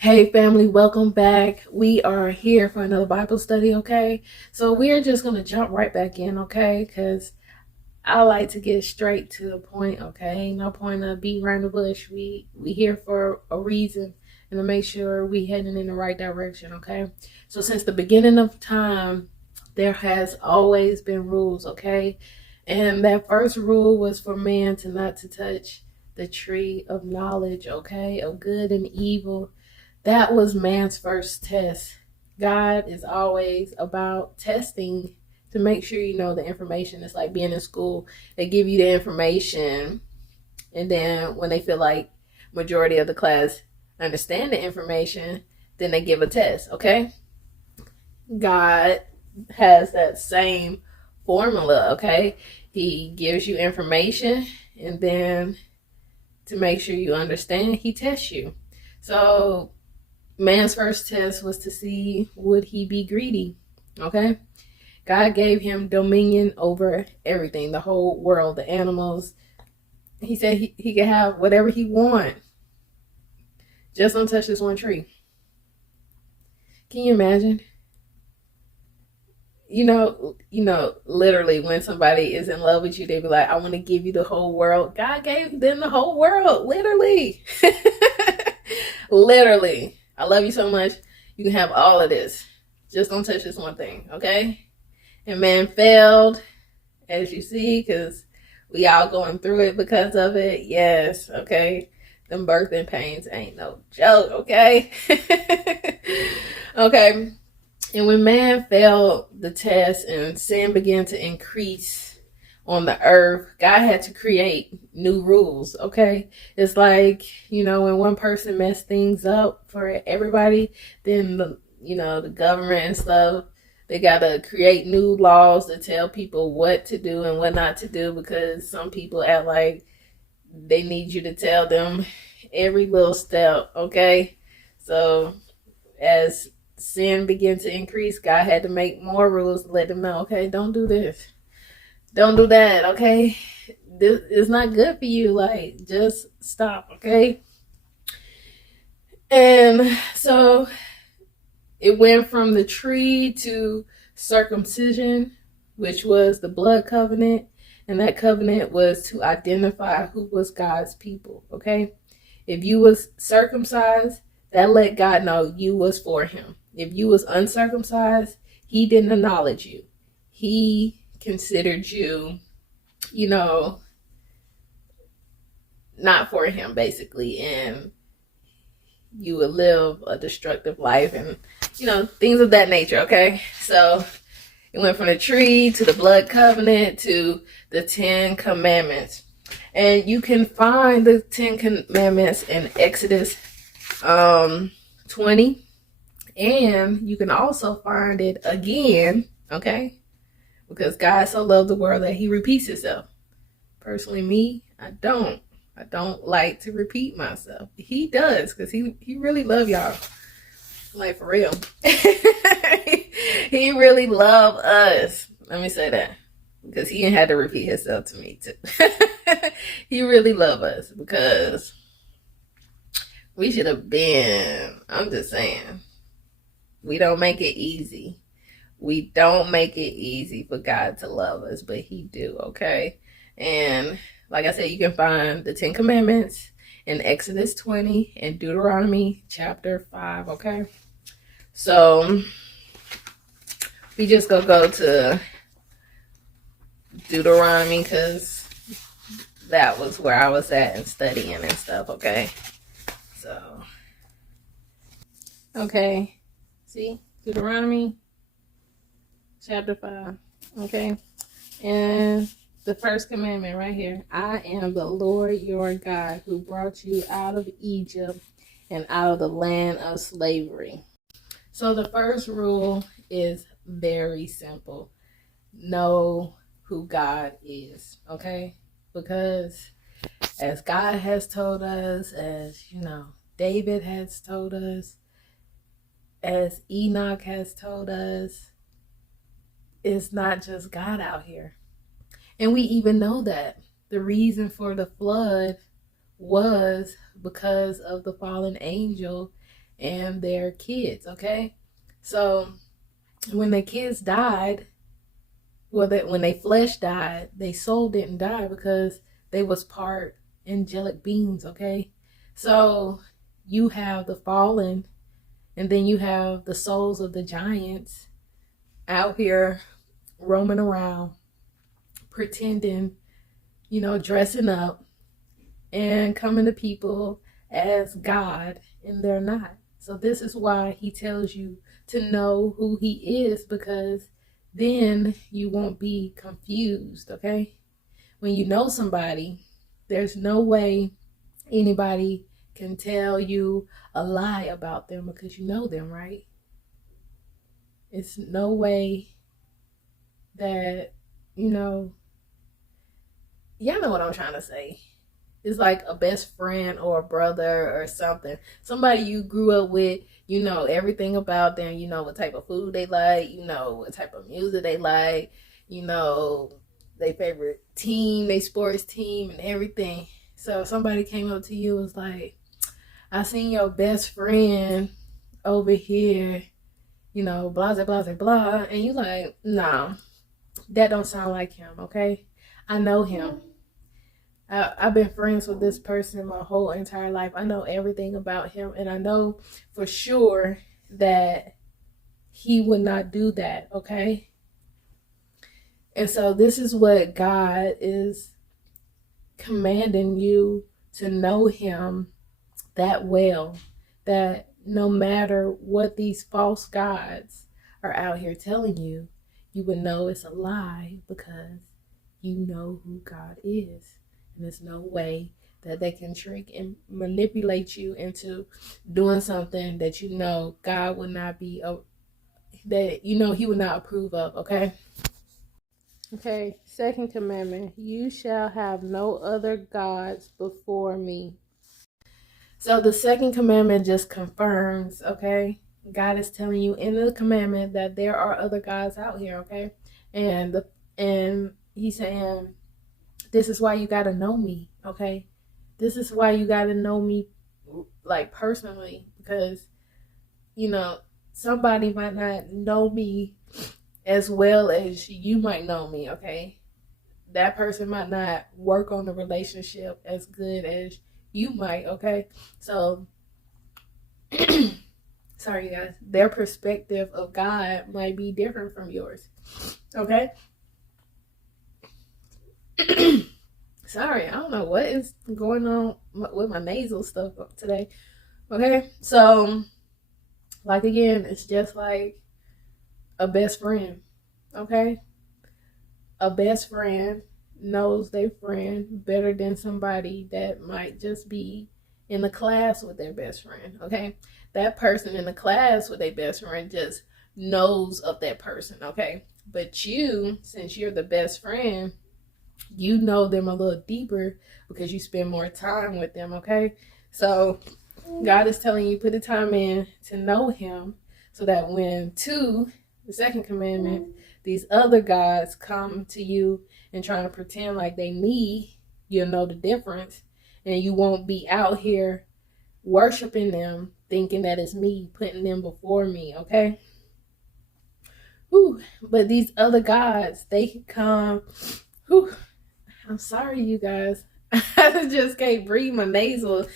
Hey family, welcome back. We are here for another Bible study, okay? So we're just going to jump right back in, okay? Because I like to get straight to the point, okay? No point of beating around the bush. We here for a reason and to make sure we heading in the right direction, okay? So since the beginning of time, there has always been rules, okay? And that first rule was for man to not to touch the tree of knowledge, okay? Of good and evil. That was man's first test. God is always about testing to make sure you know the information. It's like being in school. They give you the information, and then when they feel like majority of the class understand the information, then they give a test, okay? God has that same formula, okay? He gives you information, and then to make sure you understand, he tests you. So man's first test was to see would he be greedy. Okay? God gave him dominion over everything, the whole world, the animals. He said he could have whatever he want. Just don't touch this one tree. Can you imagine? Literally when somebody is in love with you, they be like, I want to give you the whole world. God gave them the whole world, literally. Literally. I love you so much. You can have all of this. Just don't touch this one thing, okay? And man failed, as you see, because we all going through it because of it. Yes, okay? Them birthing pains ain't no joke, okay? Okay. And when man failed the test and sin began to increase on the earth, God had to create new rules, okay? It's like, when one person messed things up for everybody, then the government and stuff, they got to create new laws to tell people what to do and what not to do, because some people act like they need you to tell them every little step, okay? So as sin began to increase, God had to make more rules to let them know, okay, don't do this. Don't do that, okay? This is not good for you. Like, just stop, okay? And so it went from the tree to circumcision, which was the blood covenant. And that covenant was to identify who was God's people, okay? If you was circumcised, that let God know you was for him. If you was uncircumcised, he didn't acknowledge you. He considered you, not for him, basically. And you would live a destructive life and, things of that nature, okay? So it went from the tree to the blood covenant to the 10 Commandments. And you can find the 10 Commandments in Exodus 20. And you can also find it again, okay? Because God so loved the world that he repeats himself. Personally, me, I don't like to repeat myself. He does, because he really love y'all. Like, for real. He really love us. Let me say that. Because he had to repeat himself to me too. He really love us, because we should have been, I'm just saying, we don't make it easy. We don't make it easy for God to love us, but he do, okay? And like I said, you can find the 10 Commandments in Exodus 20 and Deuteronomy chapter 5, okay? So we just gonna go to Deuteronomy, because that was where I was at and studying and stuff, okay? So, okay, see, Deuteronomy chapter 5, okay? And the first commandment right here: I am the Lord your God who brought you out of Egypt and out of the land of slavery. So the first rule is very simple: know who God is, okay? Because as God has told us, as David has told us, as Enoch has told us, it's not just God out here. And we even know that the reason for the flood was because of the fallen angel and their kids, okay? So when the kids died, well, when they flesh died, their soul didn't die because they was part angelic beings, okay? So you have the fallen, and then you have the souls of the giants out here roaming around, pretending, dressing up and coming to people as God, and they're not. So this is why he tells you to know who he is, because then you won't be confused, okay? When you know somebody, there's no way anybody can tell you a lie about them because you know them, right? It's no way that, y'all know what I'm trying to say. It's like a best friend or a brother or something. Somebody you grew up with, you know everything about them. You know what type of food they like. You know what type of music they like. You know their favorite team, their sports team, and everything. So if somebody came up to you and was like, I seen your best friend over here, blah, blah, blah, blah. And you like, nah, that don't sound like him, okay? I know him. I've been friends with this person my whole entire life. I know everything about him, and I know for sure that he would not do that, okay? And so this is what God is commanding you to know him that well, that no matter what these false gods are out here telling you, you would know it's a lie because you know who God is. And there's no way that they can trick and manipulate you into doing something that God would not be, that he would not approve of, okay? Okay, second commandment, you shall have no other gods before me. So the second commandment just confirms, okay? God is telling you in the commandment that there are other gods out here, okay? And he's saying, this is why you got to know me, okay? This is why you got to know me, like, personally, because, somebody might not know me as well as you might know me, okay? That person might not work on the relationship as good as you might, okay? So, sorry guys, their perspective of God might be different from yours, okay? Sorry, I don't know what is going on with my nasal stuff today. Okay, so like again, it's just like a best friend. Okay, a best friend knows their friend better than somebody that might just be in the class with their best friend. Okay, that person in the class with their best friend just knows of that person. Okay, but you, since you're the best friend, you know them a little deeper because you spend more time with them, okay? So God is telling you, put the time in to know him so that when the second commandment, these other gods come to you and trying to pretend like they me, you'll know the difference, and you won't be out here worshiping them, thinking that it's me, putting them before me, okay? Whew. But these other gods, they can come, whew, I'm sorry, you guys. I just can't breathe. My nasal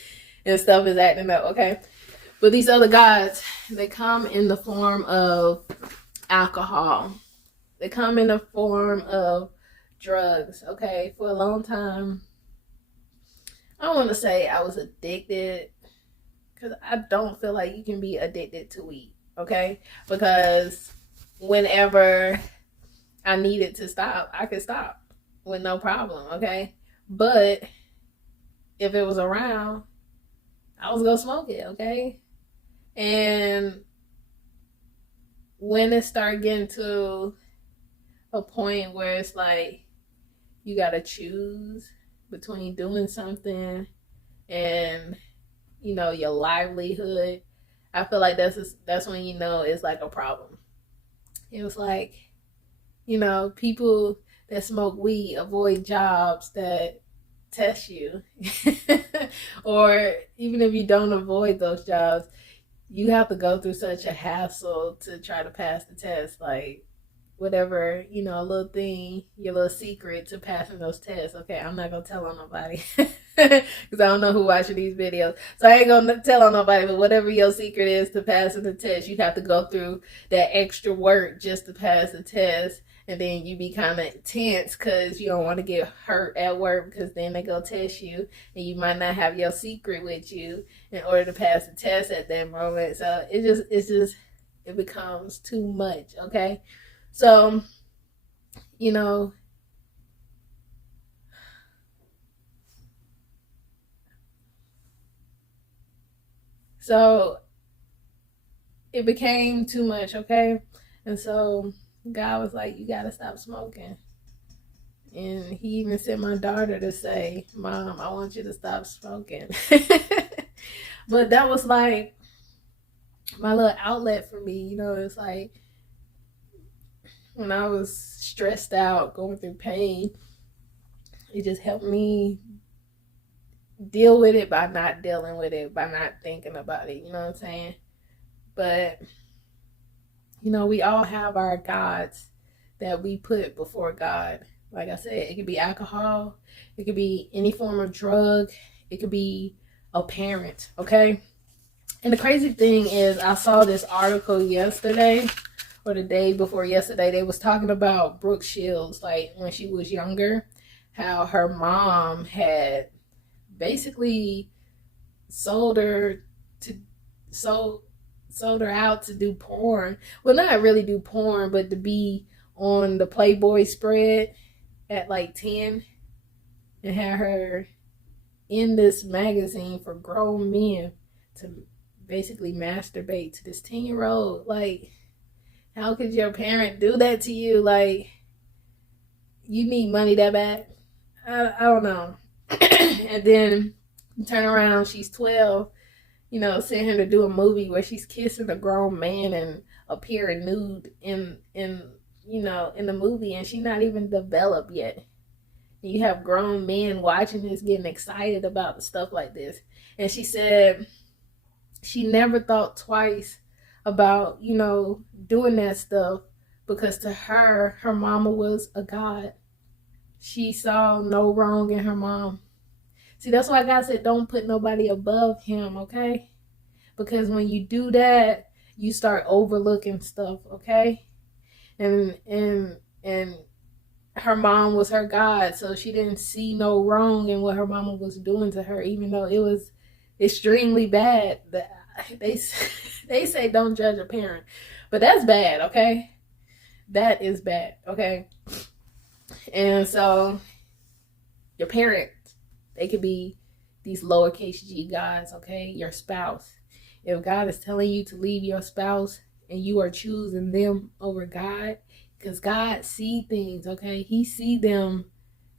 and stuff is acting up, okay? But these other gods, they come in the form of alcohol. They come in the form of drugs, okay? For a long time, I don't want to say I was addicted, because I don't feel like you can be addicted to weed, okay? Because whenever I needed to stop, I could stop with no problem, okay? But if it was around, I was gonna smoke it, okay? And when it started getting to a point where it's like you gotta choose between doing something and your livelihood, I feel like that's when it's like a problem. It was like, people that smoke weed avoid jobs that test you. Or even if you don't avoid those jobs, you have to go through such a hassle to try to pass the test. Like, whatever, a little thing, your little secret to passing those tests. Okay, I'm not gonna tell on nobody because I don't know who watching these videos. So I ain't gonna tell on nobody, but whatever your secret is to passing the test, you have to go through that extra work just to pass the test. And then you be kind of tense because you don't want to get hurt at work because then they go test you and you might not have your secret with you in order to pass the test at that moment. So it becomes too much, okay? So, so it became too much, okay? And so God was like, you got to stop smoking. And he even sent my daughter to say, Mom, I want you to stop smoking. But that was like my little outlet for me. It's like when I was stressed out, going through pain, it just helped me deal with it by not dealing with it, by not thinking about it. You know what I'm saying? But, we all have our gods that we put before God. Like I said, it could be alcohol. It could be any form of drug. It could be a parent, okay? And the crazy thing is, I saw this article yesterday or the day before yesterday. They was talking about Brooke Shields, like when she was younger, how her mom had basically sold her out to do porn. Well, not really do porn, but to be on the Playboy spread at like 10 and had her in this magazine for grown men to basically masturbate to this 10-year-old. Like, how could your parent do that to you? Like, you need money that bad? I don't know. And then turn around, she's 12, send her to do a movie where she's kissing a grown man and appearing nude in the movie, and she's not even developed yet. You have grown men watching this, getting excited about stuff like this. And she said she never thought twice about, doing that stuff because to her mama was a god. She saw no wrong in her mom. See, that's why God said don't put nobody above him, okay? Because when you do that, you start overlooking stuff, okay? And her mom was her God, so she didn't see no wrong in what her mama was doing to her, even though it was extremely bad. They say don't judge a parent, but that's bad, okay? That is bad, okay? And so your parents, they could be these lowercase g gods, okay? Your spouse. If God is telling you to leave your spouse and you are choosing them over God, because God see things, okay? He see them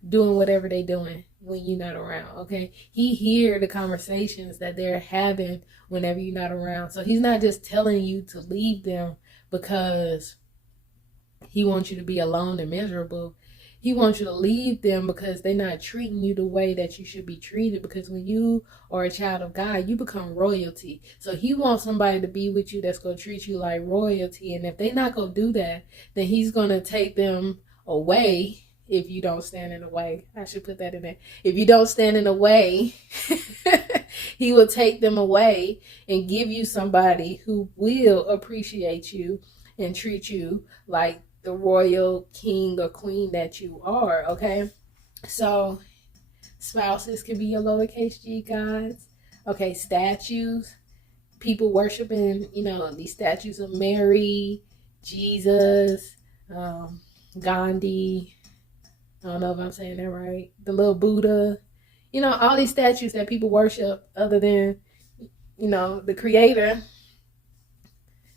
doing whatever they doing when you're not around, okay? He hear the conversations that they're having whenever you're not around. So he's not just telling you to leave them because he wants you to be alone and miserable. He wants you to leave them because they're not treating you the way that you should be treated. Because when you are a child of God, you become royalty. So he wants somebody to be with you that's going to treat you like royalty. And if they're not going to do that, then he's going to take them away if you don't stand in the way. I should put that in there. If you don't stand in the way, he will take them away and give you somebody who will appreciate you and treat you like the royal king or queen that you are, okay? So spouses can be your lowercase g gods. Okay, statues. People worshiping, these statues of Mary, Jesus, Gandhi. I don't know if I'm saying that right. The little Buddha. All these statues that people worship other than, the creator.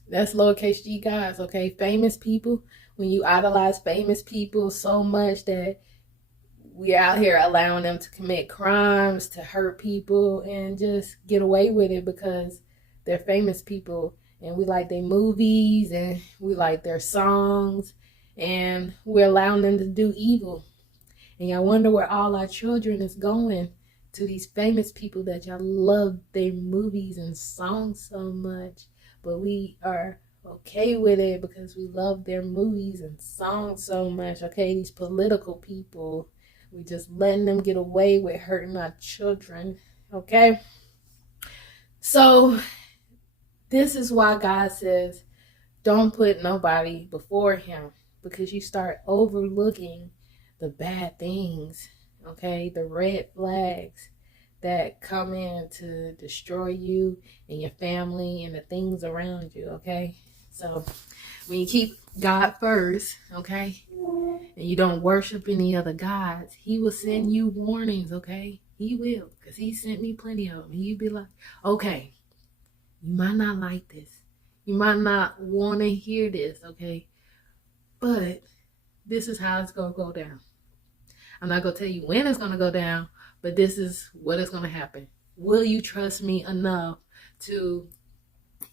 That's lowercase g gods, okay? Famous people. When you idolize famous people so much that we're out here allowing them to commit crimes, to hurt people, and just get away with it because they're famous people. And we like their movies, and we like their songs, and we're allowing them to do evil. And y'all wonder where all our children is going to these famous people that y'all love their movies and songs so much, but we are okay with it because we love their movies and songs so much. Okay, these political people, we just letting them get away with hurting our children. Okay, so this is why God says don't put nobody before him, because you start overlooking the bad things, okay, the red flags that come in to destroy you and your family and the things around you. Okay, so when you keep God first, okay, and you don't worship any other gods, he will send you warnings. Okay, he will, because he sent me plenty of them. He'd be like, okay, you might not like this, you might not want to hear this, okay, but this is how it's going to go down. I'm not going to tell you when it's going to go down, but this is what is going to happen. Will you trust me enough to,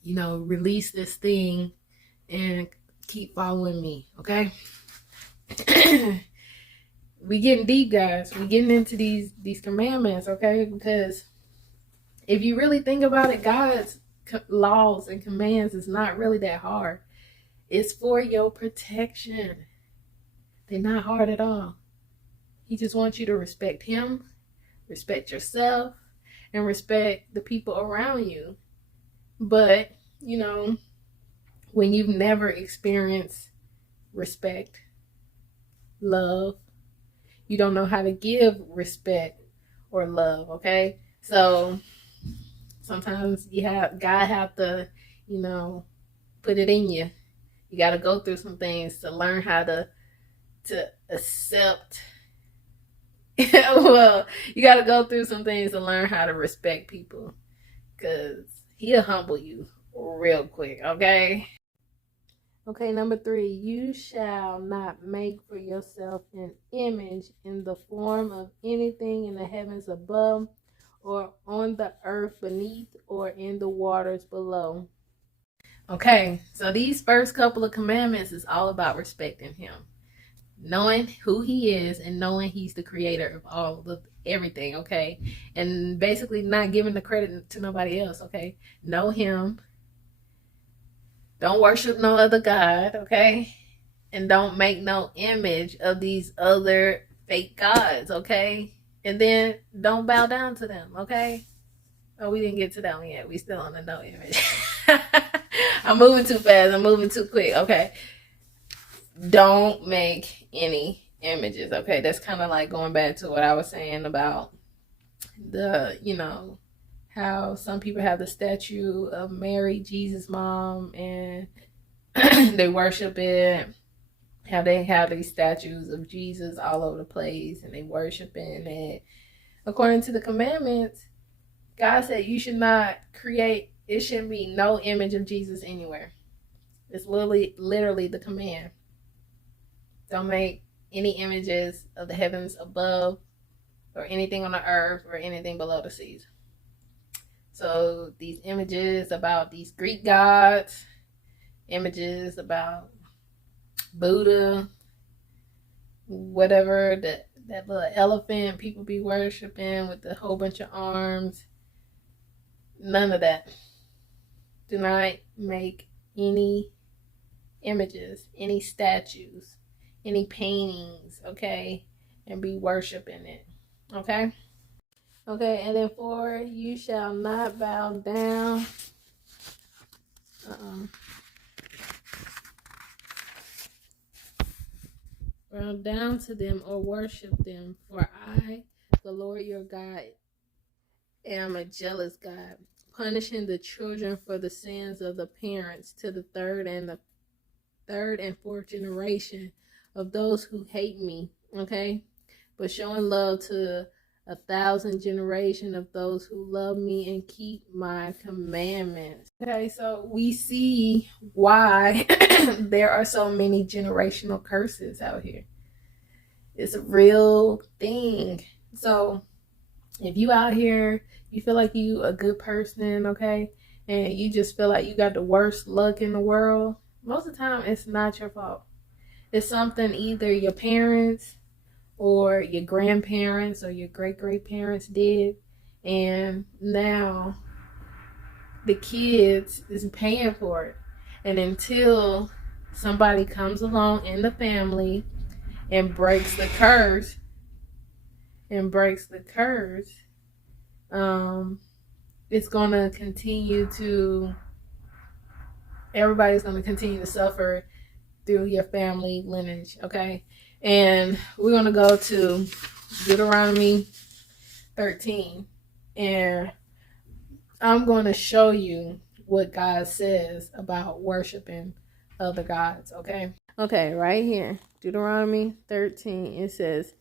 release this thing and keep following me, okay? We getting deep, guys. We getting into these commandments, okay? Because if you really think about it, God's laws and commands is not really that hard. It's for your protection. They're not hard at all. He just wants you to respect him, respect yourself, and respect the people around you. But, when you've never experienced respect, love, you don't know how to give respect or love, okay? So sometimes God have to, put it in you. You got to go through some things to learn how to accept. Well, you got to go through some things to learn how to respect people, because he'll humble you real quick, okay? Okay, number 3, you shall not make for yourself an image in the form of anything in the heavens above, or on the earth beneath, or in the waters below. Okay, so these first couple of commandments is all about respecting him, knowing who he is and knowing he's the creator of all of everything, okay? And basically not giving the credit to nobody else, okay? Know him. Don't worship no other God, okay? And don't make no image of these other fake gods, okay? And then don't bow down to them, okay? Oh, we didn't get to that one yet. We still on the no image. I'm moving too fast. I'm moving too quick, okay? Don't make any images, okay? That's kind of like going back to what I was saying about the, how some people have the statue of Mary, Jesus' mom, and they worship it. How they have these statues of Jesus all over the place, and they worshiping it. According to the commandments, God said you should not create, it shouldn't be no image of Jesus anywhere. It's literally the command. Don't make any images of the heavens above, or anything on the earth, or anything below the seas. So these images about these Greek gods, images about Buddha, whatever, that little elephant people be worshiping with a whole bunch of arms, none of that. Do not make any images, any statues, any paintings, okay, and be worshiping it, okay? Okay, and then 4, you shall not bow down. Bow down to them or worship them, for I, the Lord your God, am a jealous God, punishing the children for the sins of the parents to the third and fourth generation of those who hate me, okay? But showing love to 1,000 generations of those who love me and keep my commandments. Okay, so we see why there are so many generational curses out here. It's a real thing. So if you out here, you feel like you a good person, okay, and you just feel like you got the worst luck in the world, most of the time it's not your fault. It's something either your parents or your grandparents or your great-great-parents did, and now the kids is paying for it. And until somebody comes along in the family and breaks the curse, it's gonna continue to everybody's gonna continue to suffer through your family lineage, okay? And we're gonna go to Deuteronomy 13, and I'm gonna show you what God says about worshiping other gods, okay? Okay, right here, Deuteronomy 13, it says,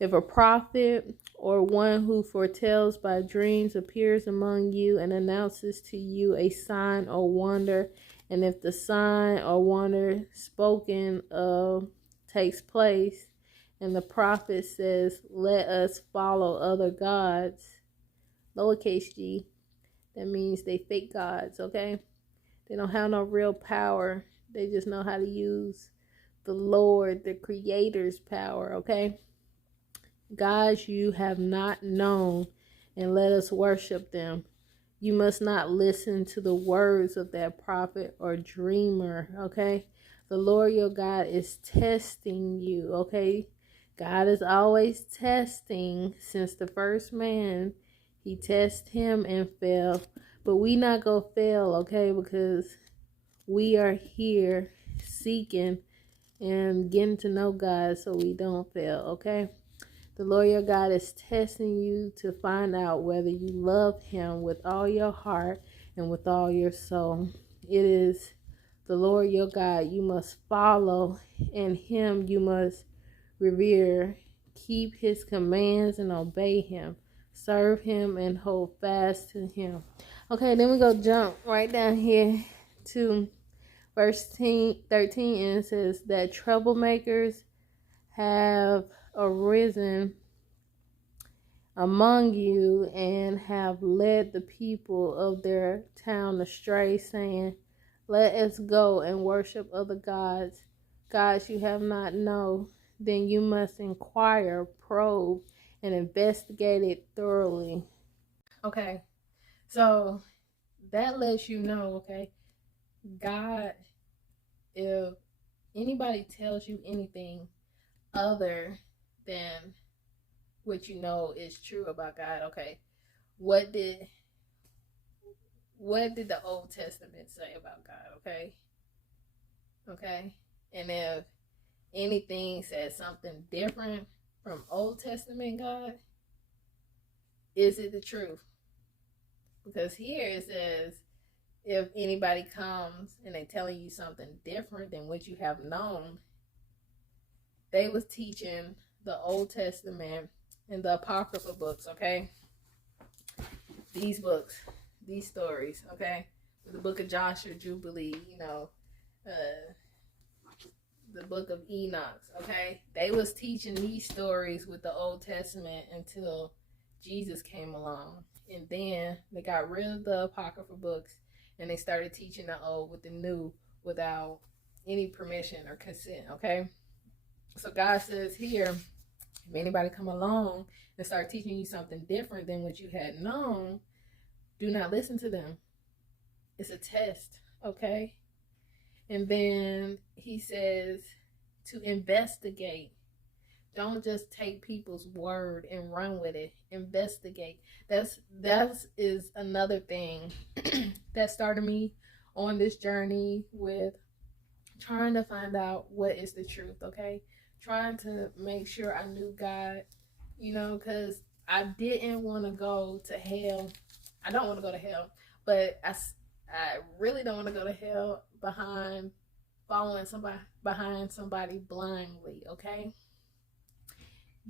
if a prophet or one who foretells by dreams appears among you and announces to you a sign or wonder, and if the sign or wonder spoken of takes place, and the prophet says, let us follow other gods, lowercase g, that means they fake gods, okay? They don't have no real power. They just know how to use the Lord, the Creator's power, okay? Gods you have not known, and let us worship them. You must not listen to the words of that prophet or dreamer, okay? The Lord your God is testing you, okay? God is always testing. Since the first man, he tested him and fell. But we not gonna fail, okay? Because we are here seeking and getting to know God so we don't fail, okay? The Lord your God is testing you to find out whether you love him with all your heart and with all your soul. It is the Lord your God you must follow, and him you must revere. Keep his commands and obey him. Serve him and hold fast to him. Okay, then we go jump right down here to verse 13, and it says that troublemakers have arisen among you and have led the people of their town astray, saying, let us go and worship other gods, gods you have not known. Then you must inquire, probe, and investigate it thoroughly. Okay, so that lets you know, okay, God, if anybody tells you anything other than what you know is true about God, okay, what did the Old Testament say about God, okay? Okay, and if anything says something different from Old Testament God, is it the truth? Because here it says, if anybody comes and they telling you something different than what you have known, they was teaching the Old Testament and the Apocrypha books, okay? These books, these stories, okay? The book of Joshua, Jubilee, the book of Enoch, okay? They was teaching these stories with the Old Testament until Jesus came along. And then they got rid of the Apocrypha books and they started teaching the Old with the New without any permission or consent, okay? So God says here, if anybody come along and start teaching you something different than what you had known, do not listen to them. It's a test, okay? And then he says to investigate. Don't just take people's word and run with it. Investigate. That is another thing that started me on this journey with trying to find out what is the truth, okay? Trying to make sure I knew God, because I didn't want to go to hell. I don't want to go to hell, but I really don't want to go to hell following somebody blindly, okay?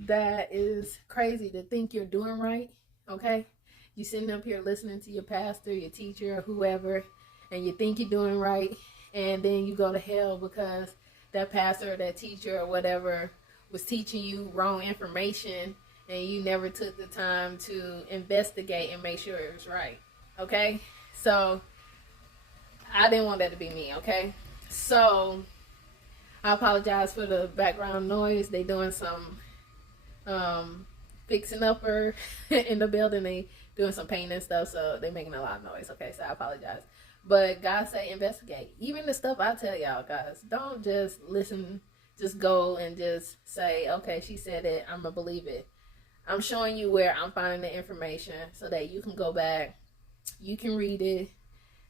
That is crazy to think you're doing right, okay? You sitting up here listening to your pastor, your teacher, or whoever, and you think you're doing right, and then you go to hell because that pastor or that teacher or whatever was teaching you wrong information, and you never took the time to investigate and make sure it was right, okay? So I didn't want that to be me, okay? So I apologize for the background noise. They doing some fixing up her in the building. They doing some painting and stuff, so they making a lot of noise. Okay, so I apologize. But God say investigate. Even the stuff I tell y'all, guys, don't just listen. Just go and just say, okay, she said it, I'm gonna believe it. I'm showing you where I'm finding the information so that you can go back, you can read it,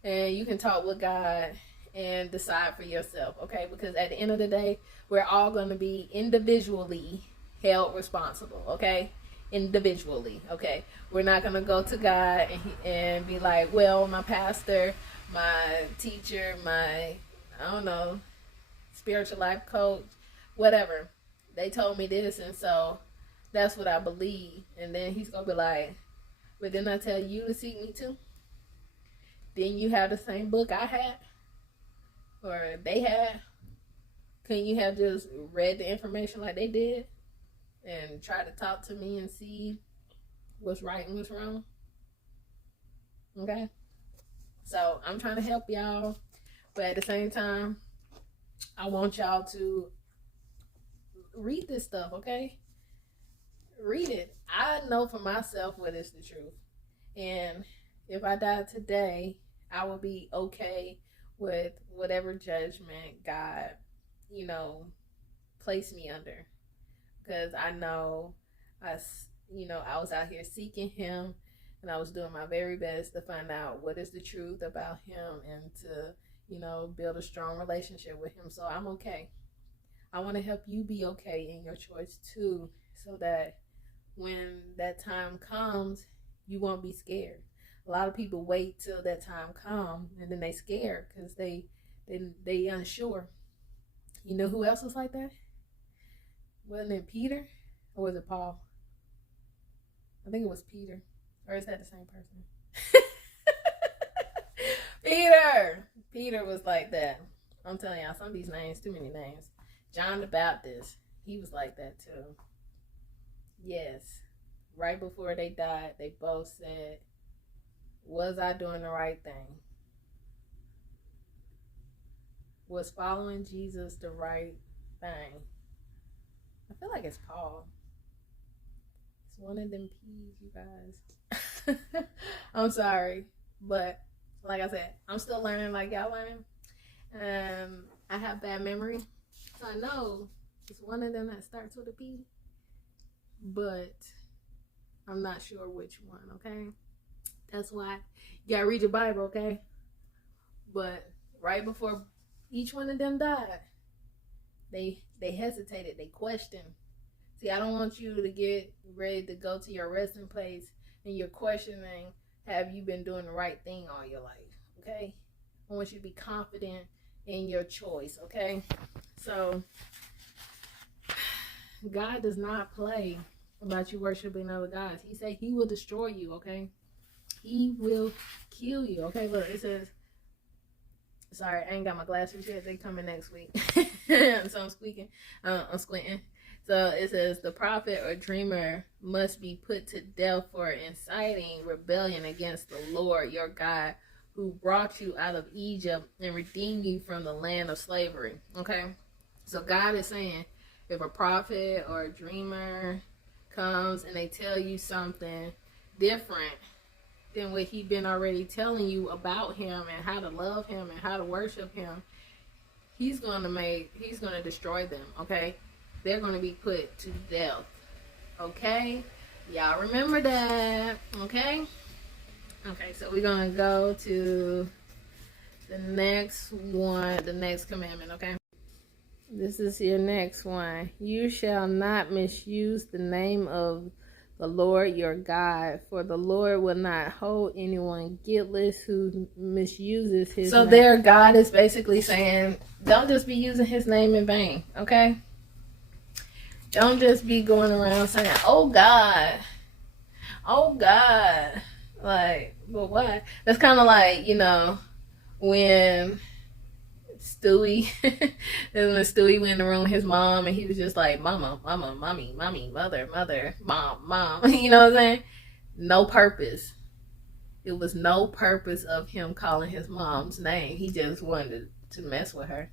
and you can talk with God and decide for yourself, okay? Because at the end of the day, we're all going to be individually held responsible, okay? Individually, okay? We're not going to go to God and be like, well, my pastor, my teacher, my, I don't know, spiritual life coach, whatever. They told me this, and so that's what I believe. And then he's going to be like, but didn't I tell you to seek me too? Didn't you have the same book I had? Or they had? Couldn't you have just read the information like they did? And try to talk to me and see what's right and what's wrong? Okay? So, I'm trying to help y'all. But at the same time, I want y'all to read this stuff, okay? Read it. I know for myself what is the truth. And if I died today, I would be okay with whatever judgment God, placed me under. Because I know I was out here seeking him, and I was doing my very best to find out what is the truth about him and to, build a strong relationship with him. So I'm okay. I want to help you be okay in your choice too, so that when that time comes, you won't be scared. A lot of people wait till that time comes and then they scared because they unsure. You know who else was like that? Wasn't it Peter or was it Paul? I think it was Peter. Or is that the same person? Peter was like that. I'm telling y'all, some of these names, too many names. John the Baptist, he was like that too. Yes. Right before they died, they both said, was I doing the right thing? Was following Jesus the right thing? I feel like it's Paul. It's one of them P's, you guys. I'm sorry. But like I said, I'm still learning like y'all learning. I have bad memory. So I know it's one of them that starts with a P. But I'm not sure which one, okay? That's why you gotta read your Bible, okay? But right before each one of them died, they hesitated, they questioned. See, I don't want you to get ready to go to your resting place and you're questioning, have you been doing the right thing all your life, okay? I want you to be confident in your choice, okay? So, God does not play about you worshiping other gods. He said he will destroy you, okay? He will kill you, okay? Look, it says, sorry, I ain't got my glasses yet. They coming next week. So I'm squinting. So it says, the prophet or dreamer must be put to death for inciting rebellion against the Lord your God, who brought you out of Egypt and redeemed you from the land of slavery. Okay? So God is saying, if a prophet or a dreamer comes and they tell you something different than what he's been already telling you about him and how to love him and how to worship him, he's going to destroy them, okay? They're going to be put to death, okay? Y'all remember that, okay? Okay, so we're going to go to the next one, the next commandment, okay? This is your next one. You shall not misuse the name of the Lord your God, for the Lord will not hold anyone guiltless who misuses his name. So there, God is basically saying, don't just be using his name in vain, okay? Don't just be going around saying, oh God, like, but why? That's kind of like, when Stewie went in the room with his mom and he was just like, mama, mommy, mother, mom. You know what I'm saying? No purpose. It was no purpose of him calling his mom's name. He just wanted to mess with her.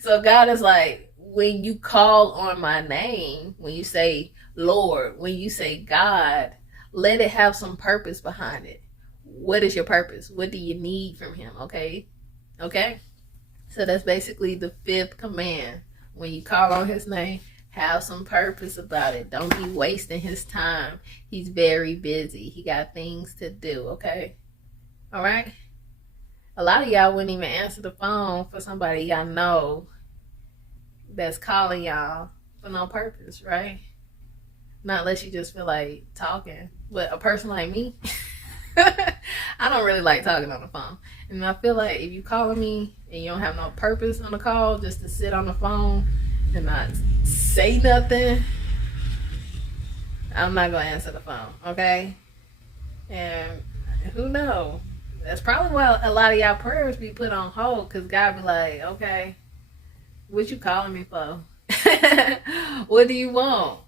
So God is like, when you call on my name, when you say Lord, when you say God, let it have some purpose behind it. What is your purpose? What do you need from him? Okay? Okay? So that's basically the fifth command. When you call on his name, have some purpose about it. Don't be wasting his time. He's very busy. He got things to do, okay? All right? A lot of y'all wouldn't even answer the phone for somebody y'all know that's calling y'all for no purpose, right? Not unless you just feel like talking. But a person like me, I don't really like talking on the phone. And I feel like if you calling me and you don't have no purpose on the call, just to sit on the phone and not say nothing, I'm not going to answer the phone, okay? And who knows? That's probably why a lot of y'all prayers be put on hold, because God be like, okay, what you calling me for? What do you want?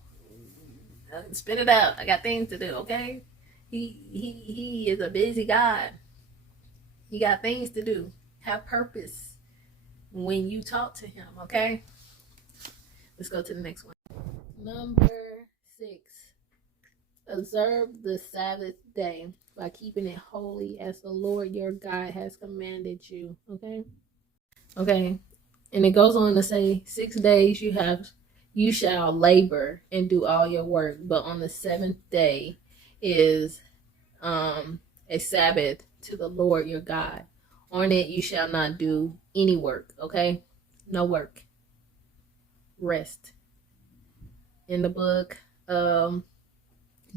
Spit it out. I got things to do, okay? He is a busy God. He got things to do. Have purpose when you talk to him, okay? Let's go to the next one. Number 6. Observe the Sabbath day by keeping it holy as the Lord your God has commanded you, okay? Okay. And it goes on to say, 6 days you shall labor and do all your work, but on the 7th day is a Sabbath to the Lord your God. On it you shall not do any work, okay? No work. Rest. In the book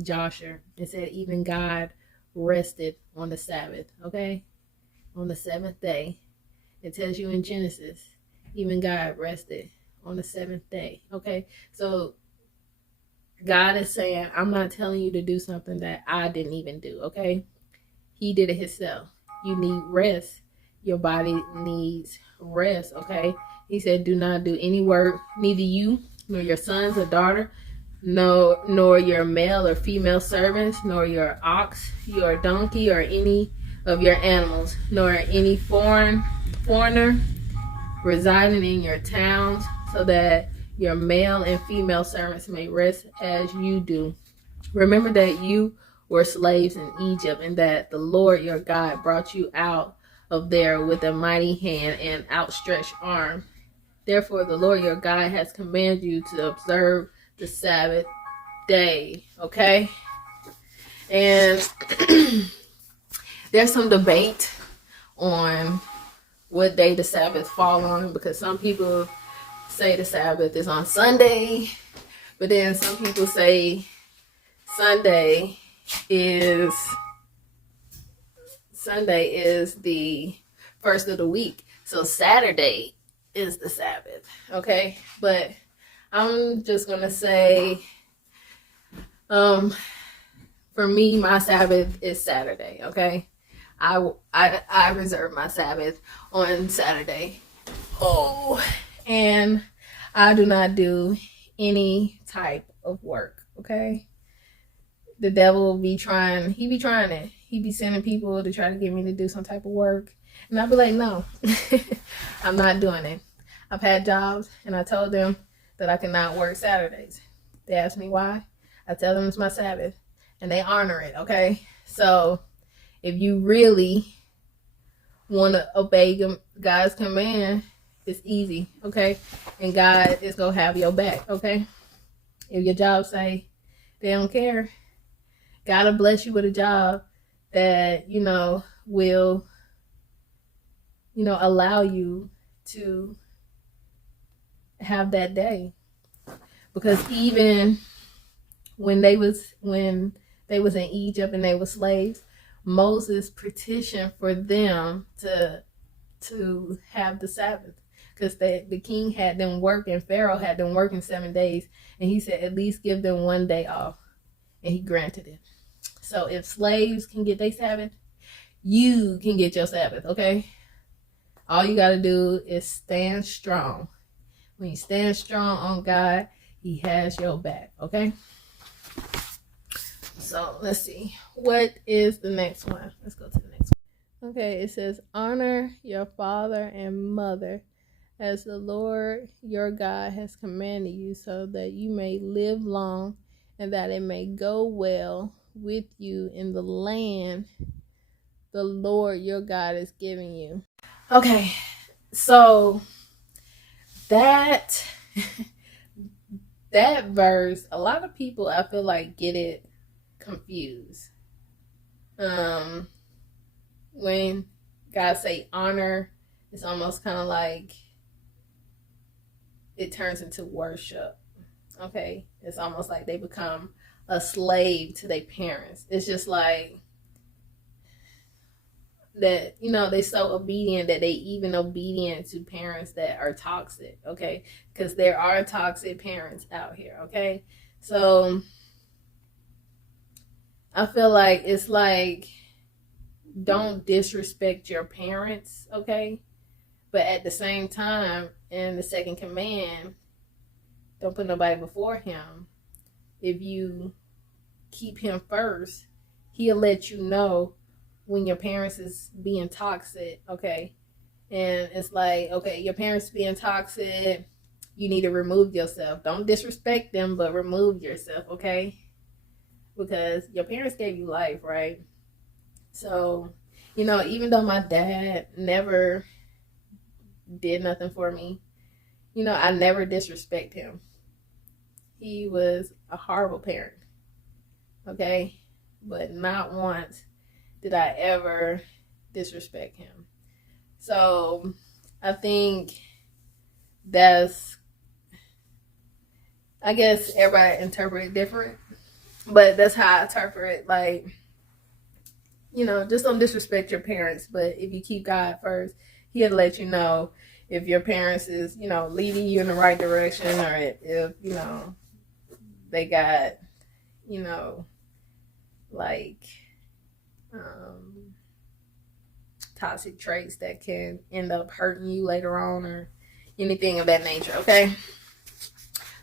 Joshua, it said even God rested on the Sabbath, okay? On the 7th day. It tells you in Genesis, even God rested on the 7th day, okay? So God is saying, I'm not telling you to do something that I didn't even do, okay? He did it himself. You need rest. Your body needs rest, okay? He said, do not do any work, neither you, nor your sons or daughter, nor your male or female servants, nor your ox, your donkey, or any of your animals, nor any foreigner residing in your towns, so that your male and female servants may rest as you do. Remember that you were slaves in Egypt, and that the Lord your God brought you out of there with a mighty hand and outstretched arm. Therefore, the Lord your God has commanded you to observe the Sabbath day, okay? And there's some debate on what day the Sabbath fall on, because some people say the Sabbath is on Sunday, but then some people say Sunday is the first of the week, so Saturday is the Sabbath, okay? But I'm just gonna say, for me, my Sabbath is Saturday, okay? I reserve my Sabbath on Saturday. Oh, and I do not do any type of work, okay? The devil be trying it. He be sending people to try to get me to do some type of work. And I'll be like, no, I'm not doing it. I've had jobs and I told them that I cannot work Saturdays. They ask me why. I tell them it's my Sabbath and they honor it, okay? So if you really want to obey God's command, it's easy, okay? And God is going to have your back, okay? If your job say they don't care, God will bless you with a job that, will, allow you to have that day. Because even when they was in Egypt and they were slaves, Moses petitioned for them to have the Sabbath, because the king had them working, Pharaoh had them working 7 days, and he said at least give them 1 day off, and he granted it. So if slaves can get their Sabbath, you can get your Sabbath, okay? All you got to do is stand strong. When you stand strong on God, he has your back, okay? So let's see. What is the next one? Let's go to the next one. Okay, it says, honor your father and mother as the Lord your God has commanded you, so that you may live long and that it may go well with you in the land the Lord your God is giving you. Okay, so that that verse, a lot of people I feel like get it confused. When God say honor, it's almost kind of like it turns into worship. Okay, it's almost like they become a slave to their parents. It's just like that, they so obedient that they even obedient to parents that are toxic. Okay, because there are toxic parents out here. Okay, so I feel like it's like, don't disrespect your parents. Okay, but at the same time, in the second command, don't put nobody before him. If you keep him first, he'll let you know when your parents is being toxic. Okay, and it's like, okay, your parents being toxic, you need to remove yourself. Don't disrespect them, but remove yourself. Okay, because your parents gave you life, right? So, even though my dad never did nothing for me, I never disrespect him. He was a horrible parent. Okay, but not once did I ever disrespect him. So I think that's, I guess everybody interpret it different, but that's how I interpret it. Like, just don't disrespect your parents, but if you keep God first, he'll let you know if your parents is, leading you in the right direction, or if, they got, like, um, toxic traits that can end up hurting you later on, or anything of that nature. Okay,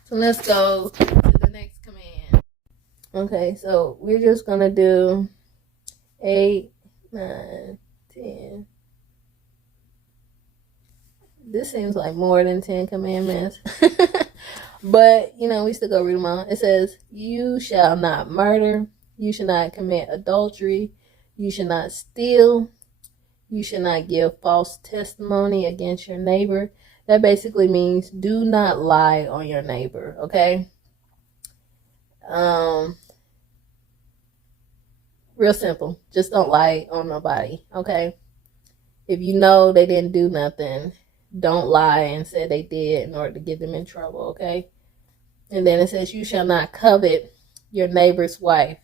so let's go to the next command. Okay, so we're just gonna do 8, 9, 10. This seems like more than 10 commandments. But, we still go read them all. It says, you shall not murder. You should not commit adultery. You should not steal. You should not give false testimony against your neighbor. That basically means do not lie on your neighbor, okay? Real simple. Just don't lie on nobody, okay? If you know they didn't do nothing, don't lie and say they did in order to get them in trouble, okay? And then it says, you shall not covet your neighbor's wife.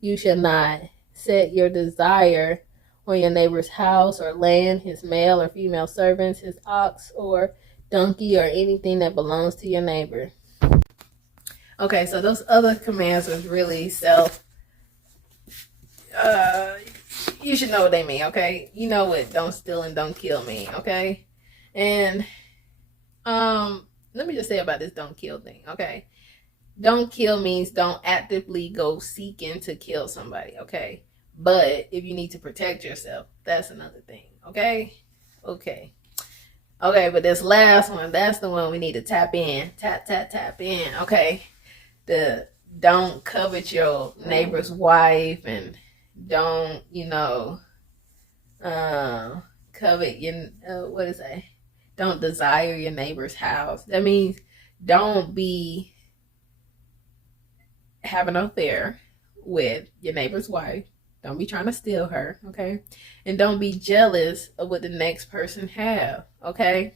You shall not set your desire on your neighbor's house or land, his male or female servants, his ox or donkey, or anything that belongs to your neighbor. Okay, so those other commands was really you should know what they mean, okay? You know what don't steal and don't kill mean, okay? And let me just say about this don't kill thing, okay? Don't kill means don't actively go seeking to kill somebody, okay? But if you need to protect yourself, that's another thing, okay? Okay, but this last one, that's the one we need to tap in. Tap in, okay? The don't covet your neighbor's wife, and don't, covet your, what is that? Don't desire your neighbor's house. That means don't be having an affair with your neighbor's wife. Don't be trying to steal her, okay? And don't be jealous of what the next person have, okay?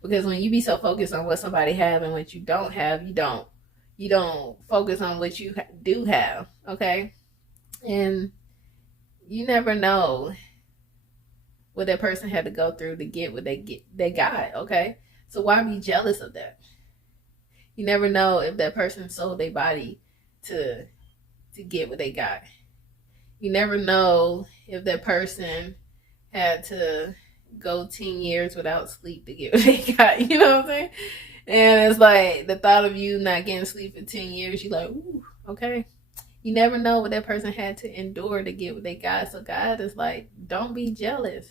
Because when you be so focused on what somebody have and what you don't have, you don't focus on what you do have, okay? And you never know what that person had to go through to get what they got, okay? So why be jealous of that? You never know if that person sold their body to get what they got. You never know if that person had to go 10 years without sleep to get what they got. You know what I'm saying? And it's like the thought of you not getting sleep for 10 years, you're like, ooh, okay. You never know what that person had to endure to get what they got. So God is like, don't be jealous.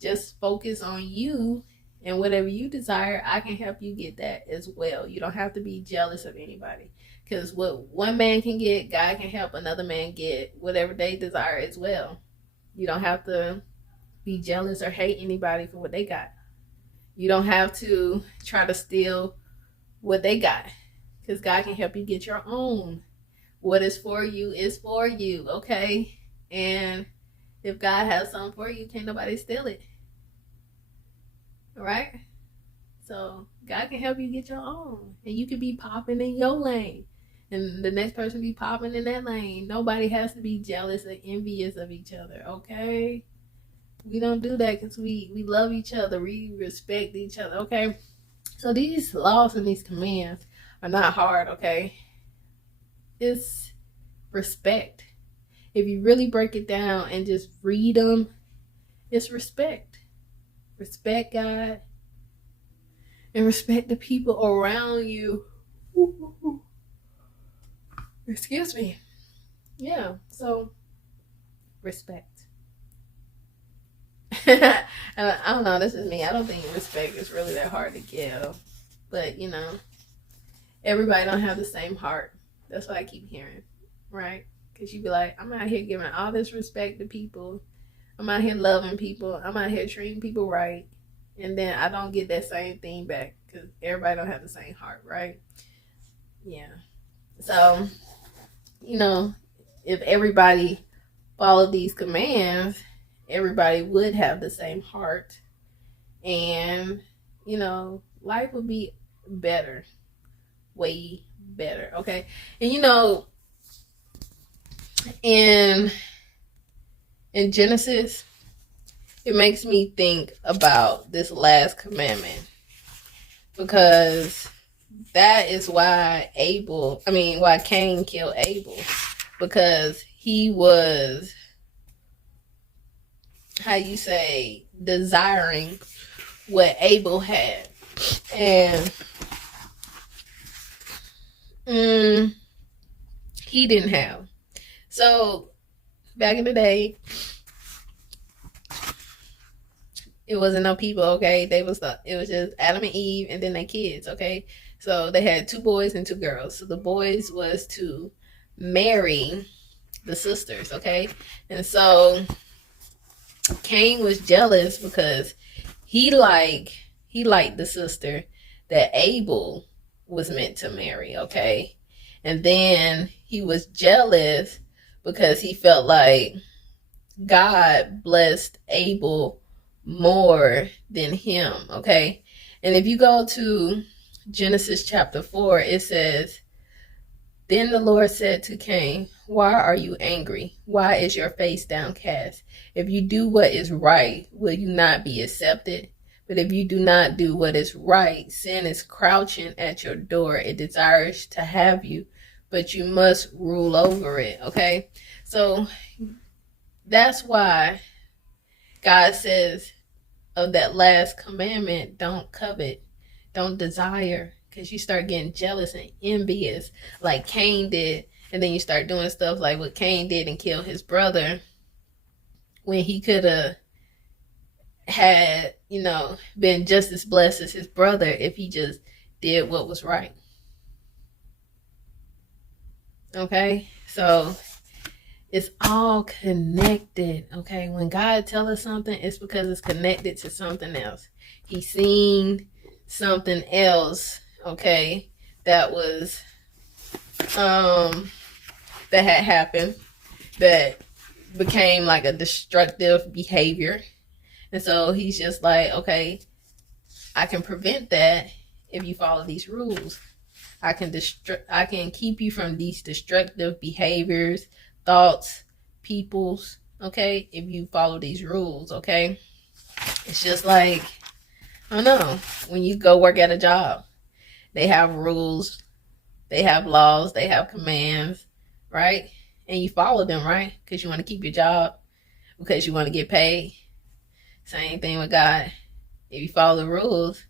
Just focus on you And whatever you desire, I can help you get that as well. You don't have to be jealous of anybody. Because what one man can get, God can help another man get whatever they desire as well. You don't have to be jealous or hate anybody for what they got. You don't have to try to steal what they got. Because God can help you get your own. What is for you is for you, okay? And if God has something for you, can't nobody steal it. All right? So God can help you get your own. And you can be popping in your lane. And the next person be popping in that lane. Nobody has to be jealous or envious of each other, okay? We don't do that because we love each other. We respect each other, okay? So these laws and these commands are not hard, okay? It's respect. If you really break it down and just read them, it's respect. Respect God and respect the people around you. Excuse me. Yeah, so respect. I don't know, this is me. I don't think respect is really that hard to give. But, you know, everybody don't have the same heart. That's what I keep hearing, right? Because you be like, I'm out here giving all this respect to people. I'm out here loving people. I'm out here treating people right. And then I don't get that same thing back because everybody don't have the same heart, right? Yeah. So, you know, if everybody followed these commands, everybody would have the same heart. And, you know, life would be better. Way better, okay? And, you know, in Genesis, it makes me think about this last commandment because that is why why Cain killed Abel, because he was, desiring what Abel had. And he didn't have. So back in the day, it wasn't no people, okay? It was just Adam and Eve and then their kids, okay? So they had 2 boys and 2 girls. So the boys was to marry the sisters, okay? And so Cain was jealous because he liked the sister that Abel was meant to marry, okay? And then he was jealous because he felt like God blessed Abel more than him, okay? And if you go to Genesis chapter 4, it says, "Then the Lord said to Cain, 'Why are you angry? Why is your face downcast? If you do what is right, will you not be accepted? But if you do not do what is right, sin is crouching at your door. It desires to have you, but you must rule over it,'" okay? So that's why God says of that last commandment, don't covet, don't desire, because you start getting jealous and envious like Cain did, and then you start doing stuff like what Cain did and killed his brother when he could have had, you know, been just as blessed as his brother if he just did what was right. Okay? So it's all connected, okay? When God tells us something, it's because it's connected to something else. He's seen something else, okay, that was that had happened that became like a destructive behavior. And so he's just like, okay, I can prevent that if you follow these rules. I can keep you from these destructive behaviors, thoughts, peoples, okay, if you follow these rules, okay? It's just like, I don't know, when you go work at a job, they have rules, they have laws, they have commands, right? And you follow them, right? Because you want to keep your job, because you want to get paid. Same thing with God. If you follow the rules,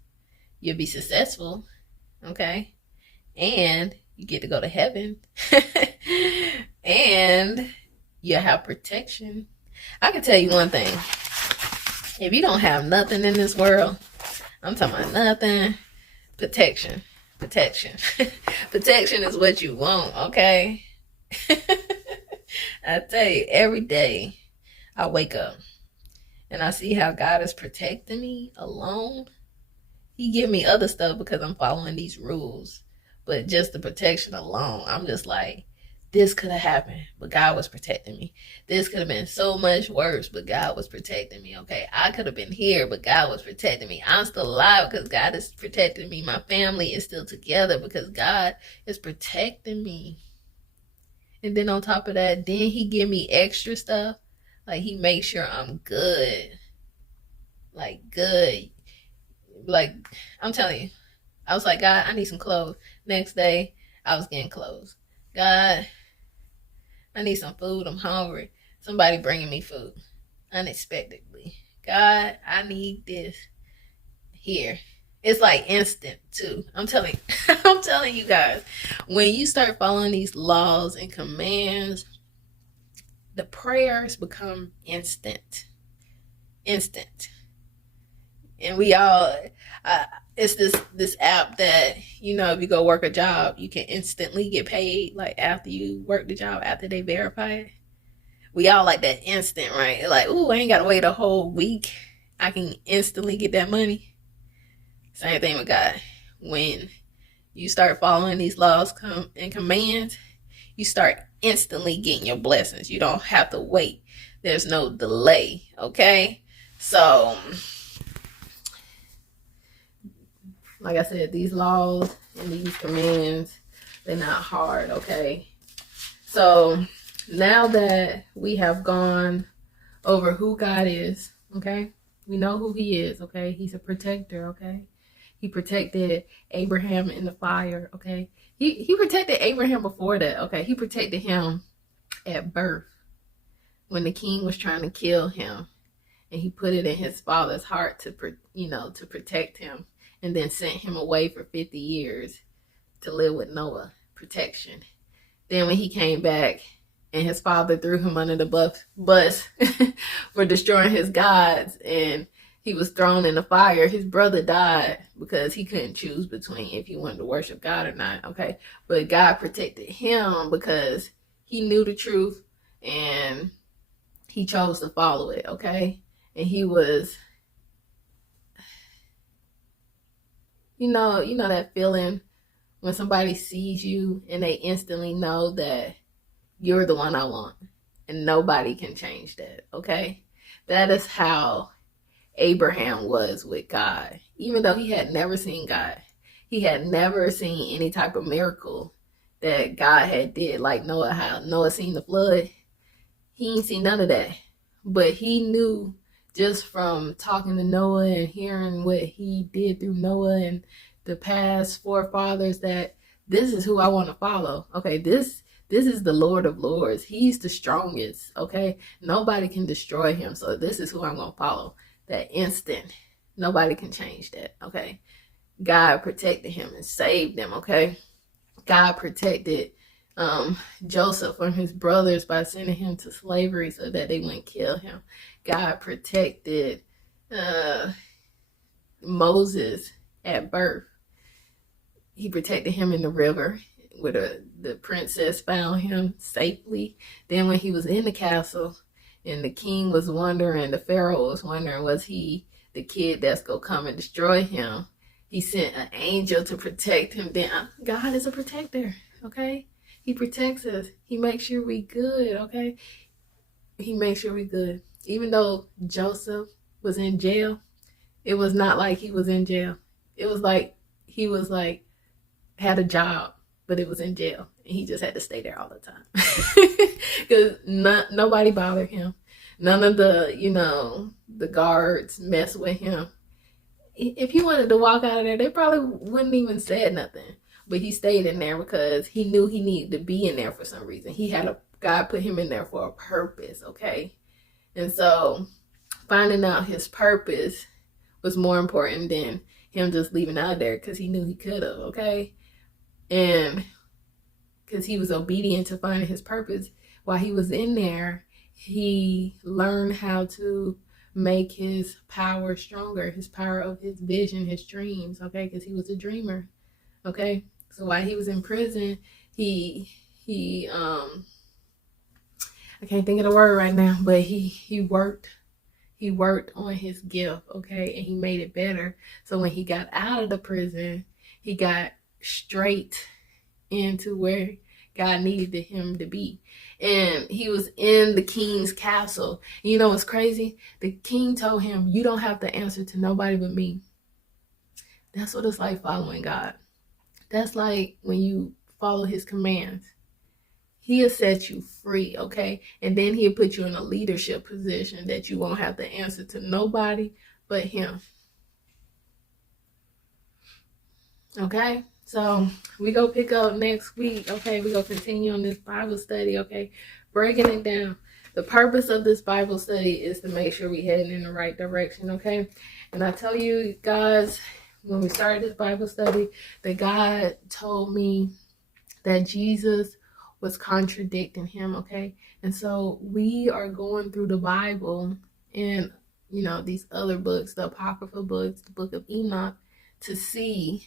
you'll be successful, okay? And you get to go to heaven. And you have protection. I can tell you one thing. If you don't have nothing in this world, I'm talking about nothing. Protection. Protection. Protection is what you want, okay? I tell you, every day I wake up and I see how God is protecting me alone. He give me other stuff because I'm following these rules. But just the protection alone, I'm just like, this could have happened, but God was protecting me. This could have been so much worse, but God was protecting me, okay? I could have been here, but God was protecting me. I'm still alive because God is protecting me. My family is still together because God is protecting me. And then on top of that, then he give me extra stuff. Like, he makes sure I'm good. Like, good. Like, I'm telling you, I was like, God, I need some clothes. Next day, I was getting clothes. God, I need some food. I'm hungry. Somebody bringing me food unexpectedly. God, I need this here. It's like instant too. I'm telling you guys, when you start following these laws and commands, the prayers become instant. Instant. And we all, it's this app that, you know, if you go work a job, you can instantly get paid, like after you work the job, after they verify it. We all like that instant, right? Like, ooh, I ain't gotta wait a whole week. I can instantly get that money. Same thing with God. When you start following these laws and commands, you start instantly getting your blessings. You don't have to wait. There's no delay, okay? So, like I said, these laws and these commands, they're not hard, okay? So, now that we have gone over who God is, okay? We know who he is, okay? He's a protector, okay? He protected Abraham in the fire, okay? He protected Abraham before that, okay? He protected him at birth when the king was trying to kill him. And he put it in his father's heart to protect him, and then sent him away for 50 years to live with Noah, protection. Then when he came back and his father threw him under the bus for destroying his gods, and he was thrown in the fire, his brother died because he couldn't choose between if he wanted to worship God or not, okay? But God protected him because he knew the truth and he chose to follow it, okay? And he was, you know that feeling when somebody sees you and they instantly know that you're the one I want, and nobody can change that, okay? That is how Abraham was with God. Even though he had never seen God, he had never seen any type of miracle that God had did, like Noah, how Noah seen the flood. He ain't seen none of that. But he knew just from talking to Noah and hearing what he did through Noah and the past forefathers that this is who I want to follow. Okay, this is the Lord of Lords. He's the strongest, okay? Nobody can destroy him, so this is who I'm going to follow. That instant, nobody can change that, okay? God protected him and saved him, okay? God protected Joseph from his brothers by sending him to slavery so that they wouldn't kill him. God protected Moses at birth. He protected him in the river where the princess found him safely. Then when he was in the castle and the king was wondering, the Pharaoh was wondering, was he the kid that's going to come and destroy him? He sent an angel to protect him. Then God is a protector, okay? He protects us. He makes sure we good, okay? He makes sure we good. Even though Joseph was in jail, it was not like he was in jail. It was like he was like, had a job, but it was in jail. And he just had to stay there all the time. Because nobody bothered him. None of the guards messed with him. If he wanted to walk out of there, they probably wouldn't even said nothing. But he stayed in there because he knew he needed to be in there for some reason. God put him in there for a purpose, okay? And so finding out his purpose was more important than him just leaving out there because he knew he could have, okay? And because he was obedient to finding his purpose, while he was in there, he learned how to make his power stronger, his power of his vision, his dreams, okay? Because he was a dreamer, okay? So while he was in prison, he I can't think of the word right now, but he worked on his gift, okay? And he made it better. So when he got out of the prison, he got straight into where God needed him to be. And he was in the king's castle. You know what's crazy? The king told him, you don't have to answer to nobody but me. That's what it's like following God. That's like when you follow his commands. He'll set you free, okay? And then he'll put you in a leadership position that you won't have to answer to nobody but him. Okay? So we go pick up next week, okay? We go continue on this Bible study, okay? Breaking it down. The purpose of this Bible study is to make sure we're heading in the right direction, okay? And I tell you guys, when we started this Bible study, that God told me that Jesus was contradicting him, okay? And so we are going through the Bible and, you know, these other books, the Apocrypha books, the book of Enoch, to see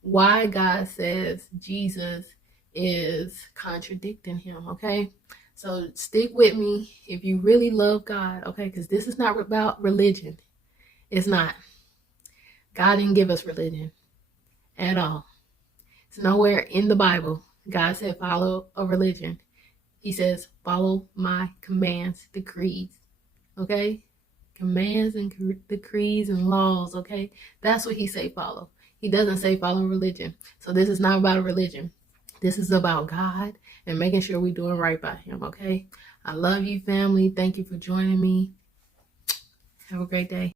why God says Jesus is contradicting him, okay? So stick with me if you really love God, okay? Because this is not about religion. It's not. God didn't give us religion at all. It's nowhere in the Bible God said follow a religion. He says follow my commands, decrees, okay? Commands and decrees and laws, okay? That's what he say follow. He doesn't say follow religion. So this is not about a religion. This is about God and making sure we're doing right by him, okay? I love you, family. Thank you for joining me. Have a great day.